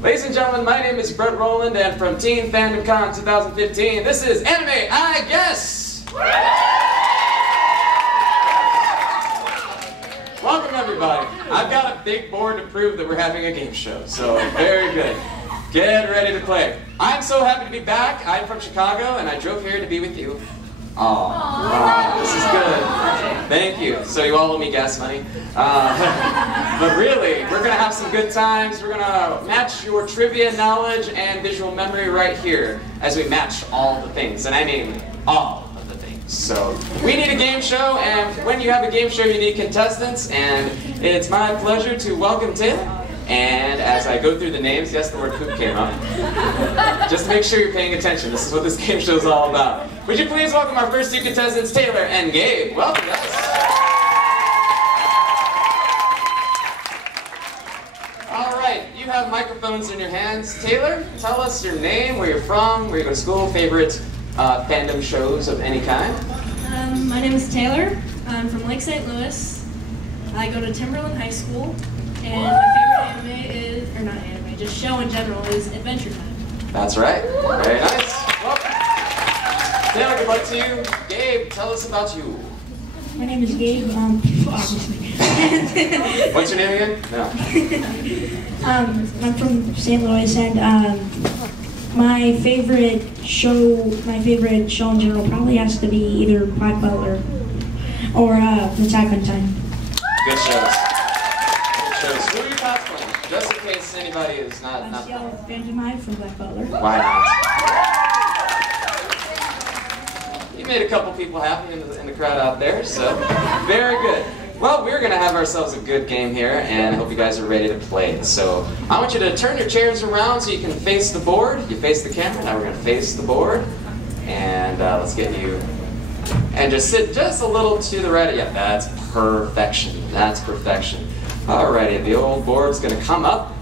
Ladies and gentlemen, my name is Brett Rowland, and from Teen Fandom Con 2015, this is Anime I Guess! Welcome everybody. I've got a big board to prove that we're having a game show, so very good. Get ready to play. I'm so happy to be back. I'm from Chicago, and I drove here to be with you. Wow, this is good. Thank you. So you all owe me gas money. But really, we're going to have some good times. We're going to match your trivia knowledge and visual memory right here as we match all the things. And I mean all of the things. So we need a game show, and when you have a game show, you need contestants. And it's my pleasure to welcome Taylor. And as I go through the names, yes, the word poop came up. Just to make sure you're paying attention. This is what this game show is all about. Would you please welcome our first two contestants, Taylor and Gabe. Welcome, guys. All right, you have microphones in your hands. Taylor, tell us your name, where you're from, where you go to school, favorite fandom shows of any kind. My name is Taylor. I'm from Lake St. Louis. I go to Timberland High School. And my favorite anime is, or not anime, just show in general, is Adventure Time. That's right. Very nice. Welcome. Taylor, good luck to you. Gabe, tell us about you. My name is Gabe. What's your name again? No. I'm from St. Louis, and my favorite show in general probably has to be either Black Butler or Attack on Titan. Good shows. Who are you cosplaying? Just in case anybody is not Phantom from Black Butler. Why not? You made a couple people happy in the crowd out there, so very good. Well, we're going to have ourselves a good game here, and I hope you guys are ready to play. So I want you to turn your chairs around so you can face the board. You face the camera. Now we're going to face the board, and let's get you. And just sit just a little to the right. Yeah, that's perfection. That's perfection. Alrighty, the old board's going to come up,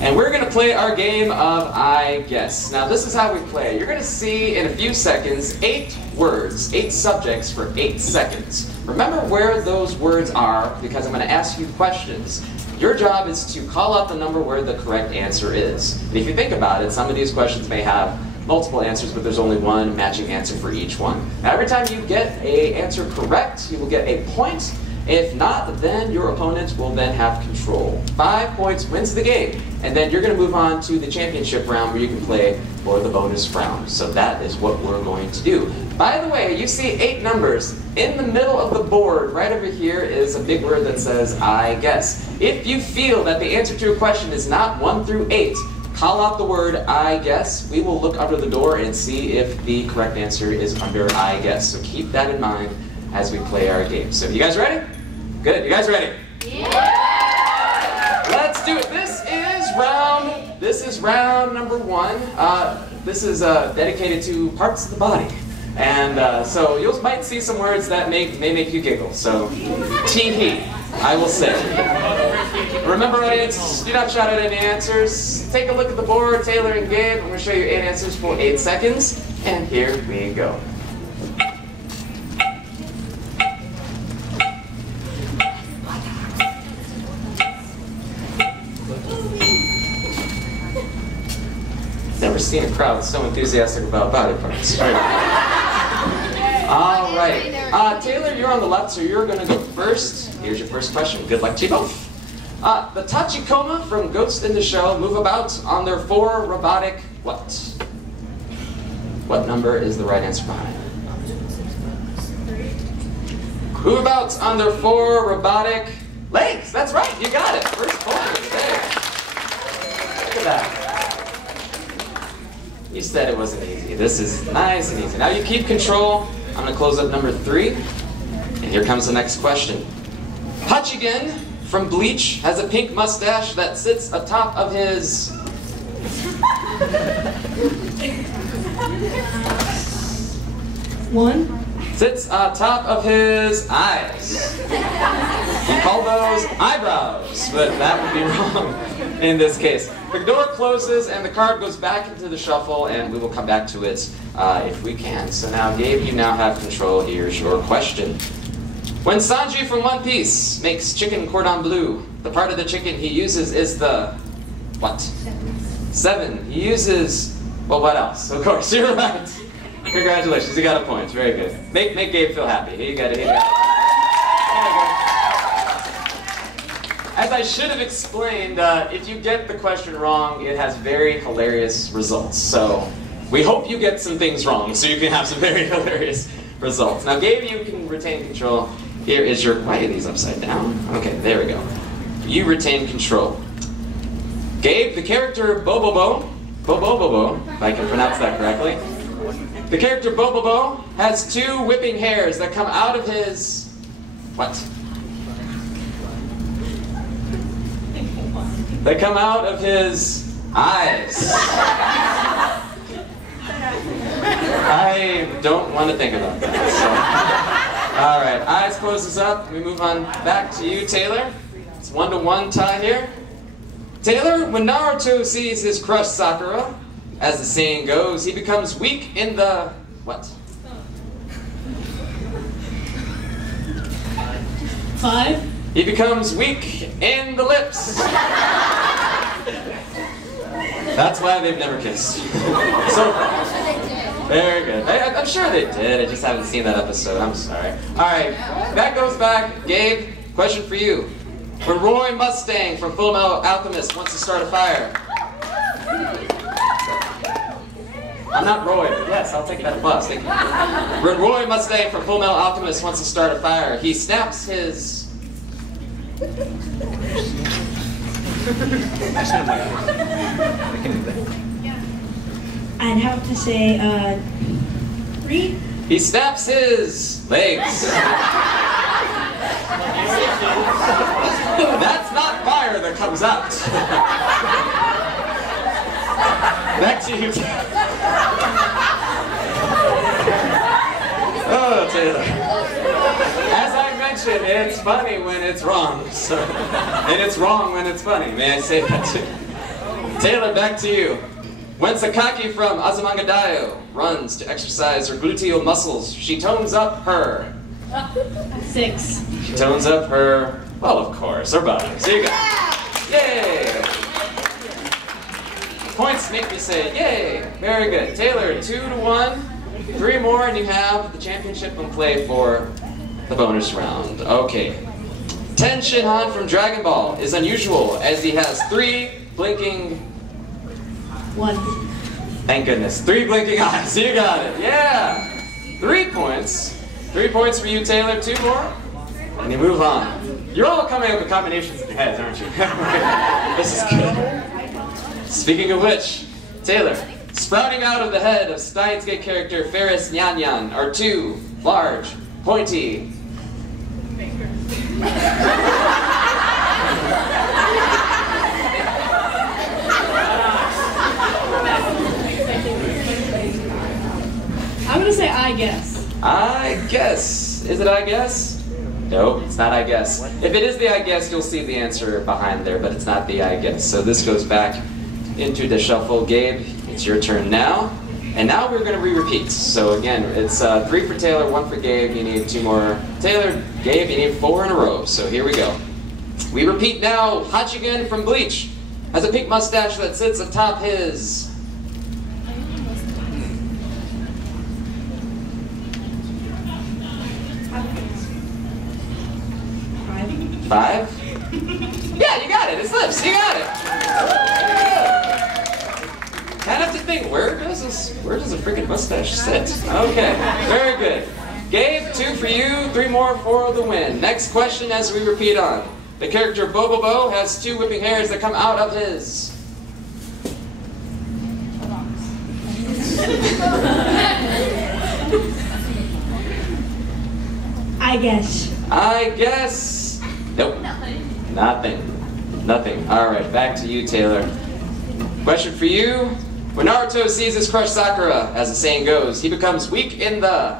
and we're going to play our game of I Guess. Now this is how we play. You're going to see in a few seconds 8 words, 8 subjects for 8 seconds. Remember where those words are, because I'm going to ask you questions. Your job is to call out the number where the correct answer is. And if you think about it, some of these questions may have multiple answers, but there's only one matching answer for each one. Now, every time you get an answer correct, you will get a point. If not, then your opponent will then have control. 5 points wins the game, and then you're going to move on to the championship round where you can play for the bonus round. So that is what we're going to do. By the way, you see 8 numbers. In the middle of the board, right over here, is a big word that says I guess. If you feel that the answer to a question is not 1 through 8, call out the word I guess. We will look under the door and see if the correct answer is under I guess. So keep that in mind as we play our game. So you guys ready? Good. You guys ready? Yeah! Let's do it. This is round number 1. This is dedicated to parts of the body. And so you might see some words that may make you giggle. So tee-hee, I will say. Remember, audience, do not shout out any answers. Take a look at the board, Taylor and Gabe. I'm going to show you 8 answers for 8 seconds. And here we go. Never seen a crowd so enthusiastic about body parts. All right. Taylor, you're on the left, so you're going to go first. Here's your first question. Good luck to you both. The Tachikoma from Ghost in the Shell move about on their 4 robotic what? What number is the right answer behind it? Move about on their 4 robotic legs. That's right. You got it. First point. There. Look at that. You said it wasn't easy. This is nice and easy. Now you keep control. I'm going to close up number 3. And here comes the next question. Hachigen from Bleach has a pink mustache that sits atop of his... Sits atop of his eyes. We call those eyebrows, but that would be wrong in this case. The door closes and the card goes back into the shuffle, and we will come back to it if we can. So now, Gabe, you now have control. Here's your question. When Sanji from One Piece makes chicken cordon bleu, the part of the chicken he uses is the... what? 7. He uses, well, what else? Of course, you're right. Congratulations, you got a point. Very good. Make Gabe feel happy. Here you got it. As I should have explained, if you get the question wrong, it has very hilarious results. So we hope you get some things wrong so you can have some very hilarious results. Now, Gabe, you can retain control. Here is your, why are these upside down? Okay, there we go. You retain control. Gabe, the character Bobobo, if I can pronounce that correctly. The character Bobobo has 2 whipping hairs that come out of his, what? That come out of his eyes. I don't want to think about that. So. All right, eyes closes up. We move on back to you, Taylor. It's 1-1 tie here. Taylor, when Naruto sees his crush Sakura, as the saying goes, he becomes weak in the, what? 5. He becomes weak in the lips. That's why they've never kissed. So far. Very good. I'm sure they did. I just haven't seen that episode. I'm sorry. All right, that goes back. Gabe, question for you. When Roy Mustang from Fullmetal Alchemist wants to start a fire. I'm not Roy, but yes, I'll take that bus. Thank you. When Roy Mustang from Fullmetal Alchemist wants to start a fire, he snaps his... I'd have to say, 3. He snaps his legs. That's not fire that comes out. Back to you. Oh, Taylor. As I mentioned, it's funny when it's wrong. So, and it's wrong when it's funny. May I say that too? Taylor, back to you. When Sakaki from Azumangadayo runs to exercise her gluteal muscles, she tones up her... 6. She tones up her... Well, of course, her body. So you go. Yay! Points make me say, yay! Very good. Taylor, 2-1. 3 more and you have the championship in play for the bonus round. Okay. Ten Shinhan from Dragon Ball is unusual as he has 3 blinking... 1. Thank goodness. 3 blinking eyes. You got it. Yeah! 3 points. 3 points for you, Taylor. 2 more. And you move on. You're all coming up with combinations in your heads, aren't you? This is good. Speaking of which, Taylor, sprouting out of the head of Steins Gate character Ferris Nyan Nyan are 2 large, pointy... I'm gonna say I guess. I guess. Is it I guess? Nope, it's not I guess. If it is the I guess, you'll see the answer behind there, but it's not the I guess. So this goes back into the shuffle. Gabe, it's your turn now. And now we're going to re-repeat. So again, it's 3 for Taylor, 1 for Gabe. You need 2 more. Taylor, Gabe, you need 4 in a row. So here we go. We repeat now. Hachigen from Bleach has a pink mustache that sits atop his... 5? Yeah, you got it. It's lips. You got it. Kind of have to think, where does a freaking mustache sit? Okay, very good. Gabe, 2 for you, 3 more for the win. Next question as we repeat on. The character Bobobo has 2 whipping hairs that come out of his... I guess. I guess... Nope. Nothing. Nothing. All right, back to you, Taylor. Question for you. When Naruto sees his crush Sakura, as the saying goes, he becomes weak in the...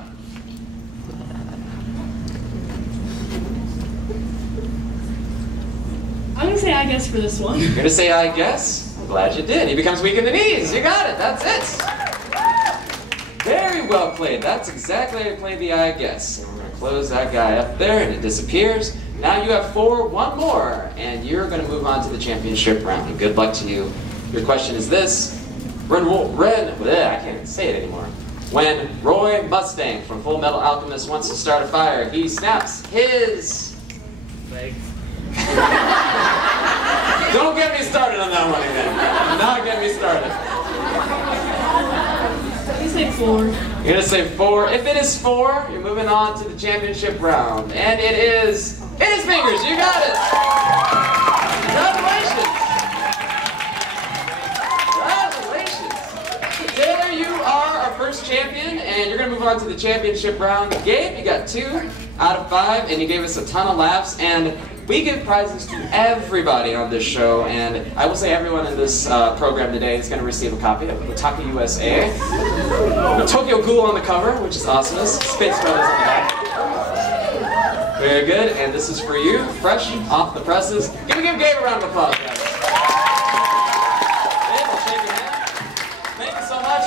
I'm gonna say I guess for this one. You're gonna say I guess? I'm glad you did. He becomes weak in the knees. You got it. That's it. Very well played. That's exactly how you play the I guess. And we're gonna close that guy up there, and it disappears. Now you have 4, one more, and you're going to move on to the championship round. Good luck to you. Your question is this. I can't say it anymore. When Roy Mustang from Full Metal Alchemist wants to start a fire, he snaps his... Leg. Don't get me started on that one again. Do not get me started. You say 4. You're going to say 4. If it is 4, you're moving on to the championship round. And it is fingers. You got it. Congratulations. Congratulations. Taylor, you are our first champion, and you're going to move on to the championship round. Gabe, you got 2 out of 5, and you gave us a ton of laughs. And we give prizes to everybody on this show, and I will say everyone in this program today is going to receive a copy of Otaku USA. The Tokyo Ghoul on the cover, which is awesome. Space Brothers on the back. Very good, and this is for you, fresh off the presses. Give Gabe a round of applause, guys. Gabe, I'll shake your hand. Thank you so much.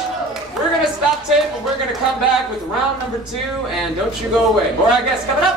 We're going to stop tape, and we're going to come back with round number 2, and don't you go away. More, I guess, coming up.